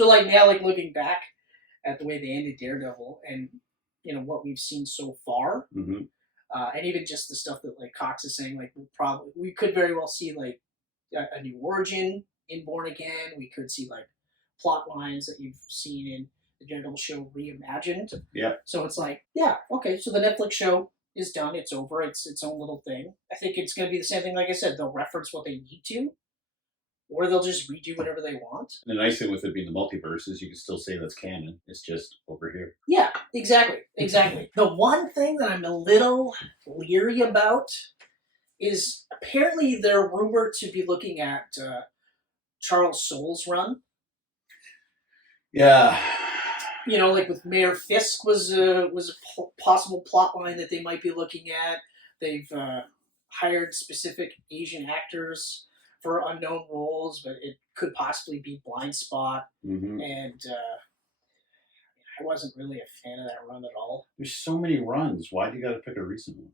So like now, like looking back at the way they ended Daredevil and what we've seen so far, and even just the stuff that like Cox is saying, like we could very well see like a new origin in Born Again. We could see like plot lines that you've seen in the Daredevil show reimagined. Yeah. So it's like, yeah, okay. So the Netflix show is done. It's over. It's its own little thing. I think it's going to be the same thing. Like I said, they'll reference what they need to, or they'll just redo whatever they want. The nice thing with it being the multiverse is you can still say that's canon. It's just over here. Yeah, exactly. The one thing that I'm a little leery about is apparently they're rumored to be looking at Charles Soule's run. Yeah. Like with Mayor Fisk was a possible plot line that they might be looking at. They've hired specific Asian actors for unknown roles, but it could possibly be Blind Spot. And I wasn't really a fan of that run at all. There's so many runs. Why do you got to pick a recent one?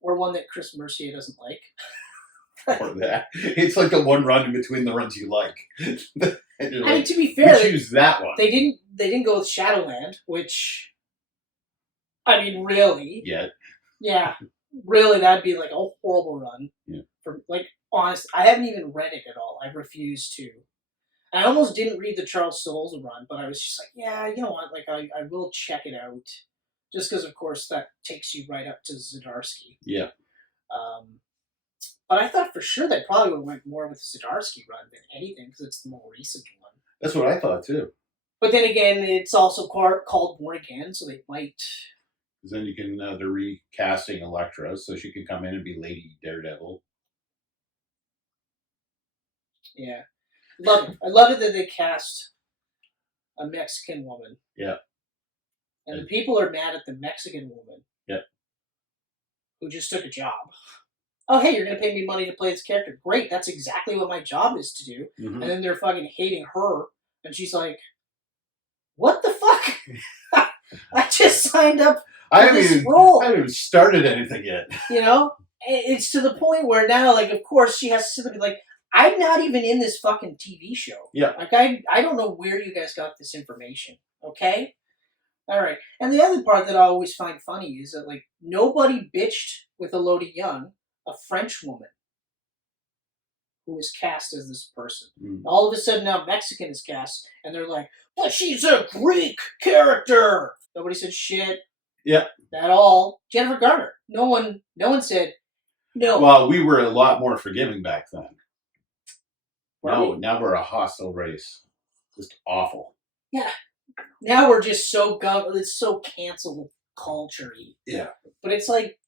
Or one that Chris Mercier doesn't like. Or that. It's like the one run in between the runs you like. I mean, to be fair, they choose that one. They didn't go with Shadowland, which, I mean, really. Yeah, really, that'd be like a horrible run. Yeah. For like, honest, I haven't even read it at all. I refuse to. I almost didn't read the Charles Soule's run, but I was just like, yeah, you know what? Like, I will check it out, just because, of course, that takes you right up to Zdarsky. Yeah. But I thought for sure they probably would have went more with the Zdarsky run than anything, because it's the more recent one. That's what I thought, too. But then again, it's also called Born Again, so they might... Because then you can, they're recasting Elektra, so she can come in and be Lady Daredevil. Yeah. Love it. I love it that they cast a Mexican woman. Yeah. And the people are mad at the Mexican woman. Yeah. Who just took a job. Oh, hey, you're going to pay me money to play this character. Great, that's exactly what my job is to do. And then they're fucking hating her. And she's like, what the fuck? I just signed up for this role. I haven't even started anything yet. It's to the point where now, like, of course, she has to be like, I'm not even in this fucking TV show. Yeah. Like, I don't know where you guys got this information. Okay? All right. And the other part that I always find funny is that, like, nobody bitched with Elodie Yung, a French woman who was cast as this person. All of a sudden now Mexican is cast, and they're like, but she's a Greek character. Nobody said shit. Yeah. At all. Jennifer Garner. No one said no. Well, we were a lot more forgiving back then. Now we're a hostile race. Just awful. Yeah. Now we're just so it's so cancel culture-y. Yeah. But it's like,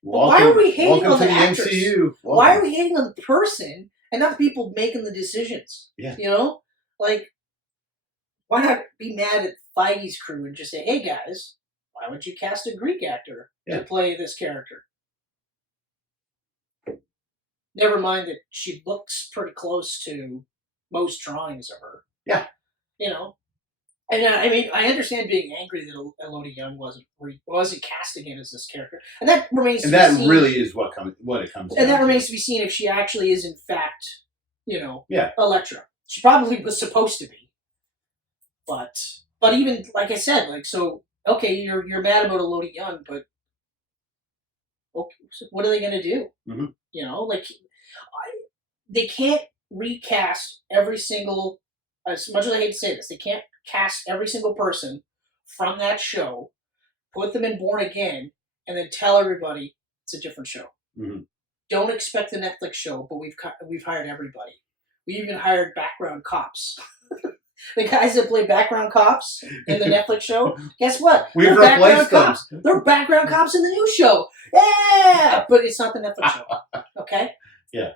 why are we hating on the actress? MCU. Why are we hating on the person and not the people making the decisions? Yeah. Like, why not be mad at Feige's crew and just say, hey guys, why would you cast a Greek actor to play this character? Never mind that she looks pretty close to most drawings of her. Yeah. And I mean, I understand being angry that Elodie Yung wasn't cast again as this character, and that remains. And that really is what it comes. And that remains to be seen if she actually is in fact, Yeah. Elektra. She probably was supposed to be, but even like I said, like so, okay, you're mad about Elodie Yung, but okay, so what are they gonna do? Like they can't recast every single. As much as I hate to say this, they can't cast every single person from that show, put them in Born Again, and then tell everybody it's a different show. Don't expect the Netflix show, but we've hired everybody. We even hired background cops. The guys that play background cops in the Netflix show, guess what? We've replaced them. They're background cops in the new show. Yeah! But it's not the Netflix show. Okay? Yeah.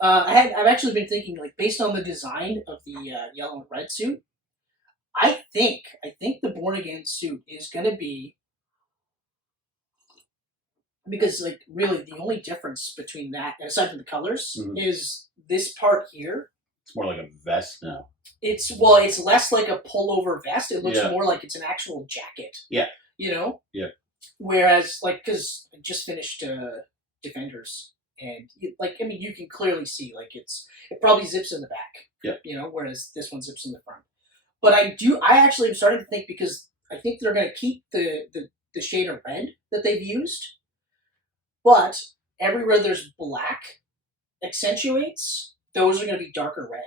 I've actually been thinking, like, based on the design of the yellow and red suit, I think the Born Again suit is going to be, because, like, really the only difference between that, aside from the colors, is this part here. It's more like a vest now. It's less like a pullover vest. It looks more like it's an actual jacket. Yeah. Yeah. Whereas, like, because I just finished Defenders. and you can clearly see it probably zips in the back. Yeah. Whereas this one zips in the front. But I actually am starting to think, because I think they're going to keep the shade of red that they've used, but everywhere there's black accentuates, those are going to be darker red.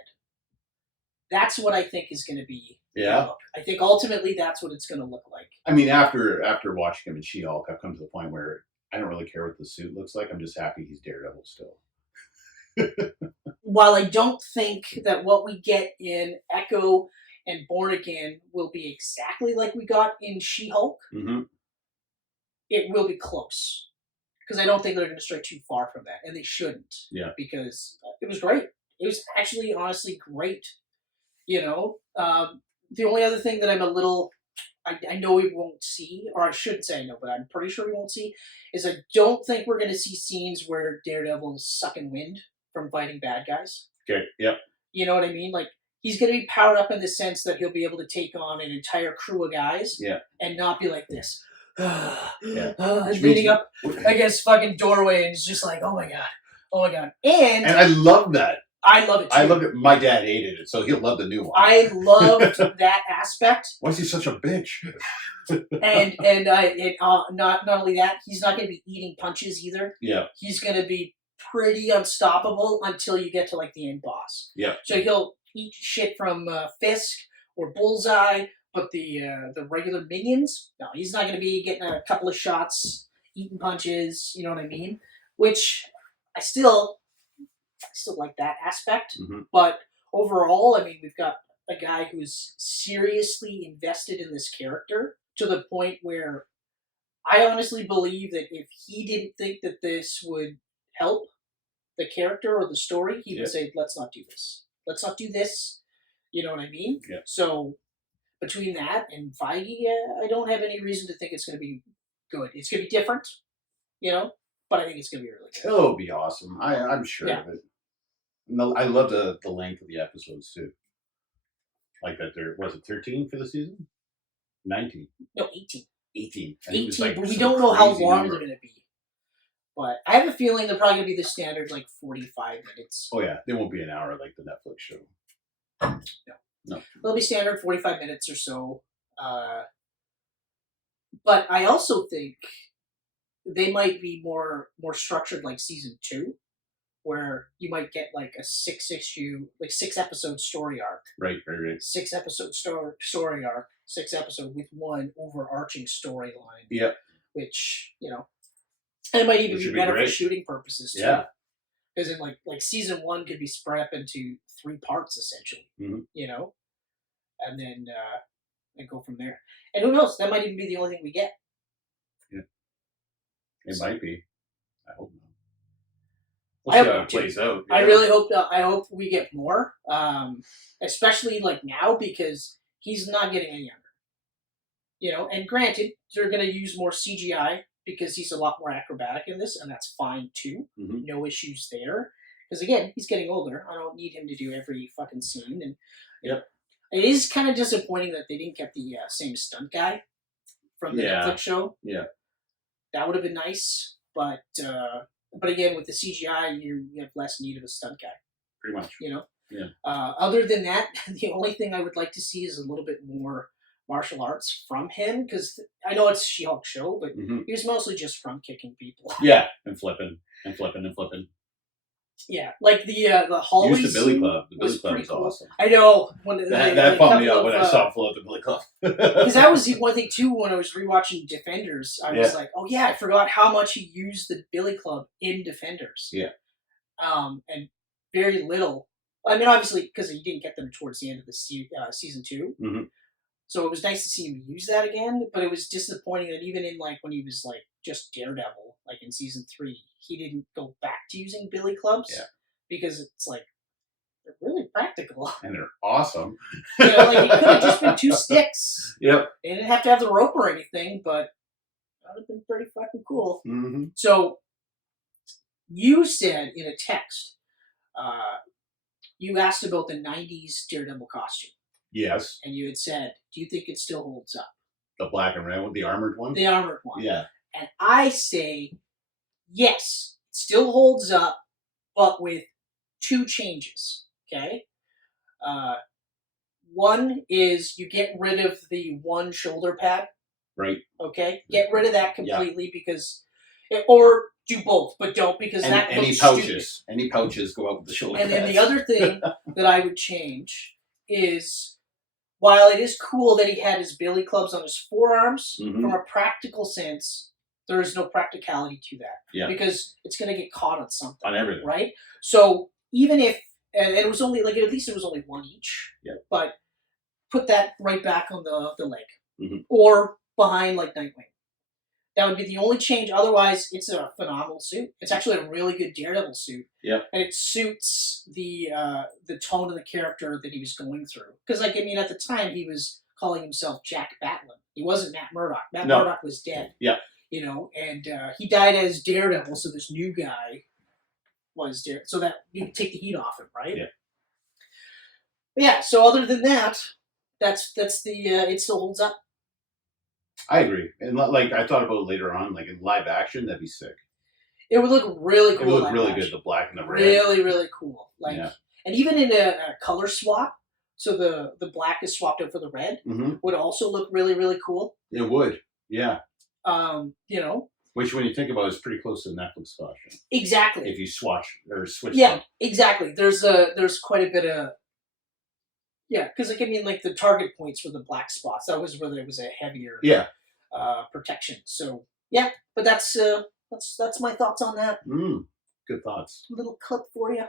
That's what I think is going to be. Yeah. Look. I think ultimately that's what it's going to look like. I mean, after watching him in She-Hulk, I've come to the point where I don't really care what the suit looks like. I'm just happy he's Daredevil still. While I don't think that what we get in Echo and Born Again will be exactly like we got in She-Hulk, it will be close. Because I don't think they're going to stray too far from that, and they shouldn't. Yeah. Because it was great. It was actually, honestly, great. The only other thing that I'm a little, I know we won't see, or I shouldn't say I know, but I'm pretty sure we won't see, is I don't think we're going to see scenes where Daredevil's sucking wind from fighting bad guys. Okay. Yep. You know what I mean? Like, he's going to be powered up in the sense that he'll be able to take on an entire crew of guys. Yeah. And not be like this. Leaning up against fucking doorway, and it's just like, oh my god. And I love that. I love it too. I loved it. My dad hated it, so he'll love the new one. I loved that aspect. Why is he such a bitch? and not only that, he's not going to be eating punches either. Yeah. He's going to be pretty unstoppable until you get to the end boss. Yeah. So he'll eat shit from Fisk or Bullseye, but the regular minions, no, he's not going to be getting a couple of shots, eating punches. You know what I mean? Which I still like that aspect. But overall, I mean, we've got a guy who's seriously invested in this character to the point where I honestly believe that if he didn't think that this would help the character or the story, he would say, let's not do this. Let's not do this. You know what I mean? Yeah. So between that and Feige, I don't have any reason to think it's going to be good. It's going to be different, but I think it's going to be really good. It'll be awesome. I'm sure of it. No, I love the length of the episodes too. Like that, was it 13 for the season? 19. No, 18. 18. 18, but we don't know how long they're going to be. But I have a feeling they're probably going to be the standard 45 minutes. Oh yeah, they won't be an hour like the Netflix show. No. They'll be standard 45 minutes or so. But I also think they might be more structured like season 2, where you might get a 6 episode story arc. Right. 6 episode story arc, 6 episode with one overarching storyline. Yeah. Which, it might even be better for shooting purposes too. Yeah. Because in season 1 could be spread up into 3 parts essentially. And then and go from there. And who knows? That might even be the only thing we get. Yeah. It might be. I hope not. We'll see how it plays out. Yeah. I really hope that. I hope we get more, especially now, because he's not getting any younger. And granted, they're going to use more CGI because he's a lot more acrobatic in this, and that's fine too. No issues there. Because again, he's getting older. I don't need him to do every fucking scene. And it is kind of disappointing that they didn't get the same stunt guy from the Netflix show. Yeah, that would have been nice, but again, with the CGI, you have less need of a stunt guy. Pretty much. Yeah. Other than that, the only thing I would like to see is a little bit more martial arts from him, because I know it's a She-Hulk show, but he was mostly just from kicking people. Yeah, and flipping and flipping and flipping. Yeah, like the hallway. Used the Billy Club. The Billy Club was awesome. I know. That pumped me up when I saw him float the Billy Club. Because that was the one thing too. When I was rewatching Defenders, I was like, "Oh yeah, I forgot how much he used the Billy Club in Defenders." Yeah. And very little. I mean, obviously, because he didn't get them towards the end of the season 2. So it was nice to see him use that again. But it was disappointing that even in when he was just Daredevil, in season 3, he didn't go back to using Billy Clubs. Yeah. Because it's they're really practical. And they're awesome. It could have just been 2 sticks. Yep. They didn't have to have the rope or anything, but that would have been pretty fucking cool. So you said in a text, you asked about the 90s Daredevil costume. Yes. And you had said, do you think it still holds up? The black and red one? The armored one? The armored one. Yeah. And I say, yes, it still holds up, but with 2 changes. Okay. One is you get rid of the one shoulder pad. Right. Okay. Get rid of that completely because, or do both, but don't because And that any looks pouches. stupid. Any pouches go out with the shoulder And then pads. the other thing that I would change is, while it is cool that he had his billy clubs on his forearms, Mhm. from a practical sense, there is no practicality to that. Yeah. Because it's going to get caught on something. On everything. Right? So even if, and it was only, like, at least it was only one each. Yeah. But put that right back on the leg. Mhm. Or behind, like, Nightwing. That would be the only change. Otherwise, it's a phenomenal suit. It's actually a really good Daredevil suit. Yep. And it suits the tone of the character that he was going through. Because, like, I mean, at the time, he was calling himself Jack Batlin. He wasn't Matt Murdock. Matt Murdock was dead. Yeah. You know, and he died as Daredevil, so this new guy was Daredevil. So that you can take the heat off him, right? Yeah. But yeah, so other than that, that's the, it still holds up. I agree. And like, I thought about later on, like in live action, that'd be sick. It would look really cool. It would look really good, the black and the red. Really, really cool. Like, yeah. And even in a color swap, so the black is swapped out for the red, mm-hmm. would also look really, really cool. It would, yeah. You know. Which, when you think about it, is pretty close to the Netflix costume. Exactly. If you switch. Yeah, them. exactly. There's quite a bit of. Yeah, because like I mean, like the target points were the black spots. That was where there was a heavier protection. So yeah, but that's my thoughts on that. Good thoughts. Little clip for you.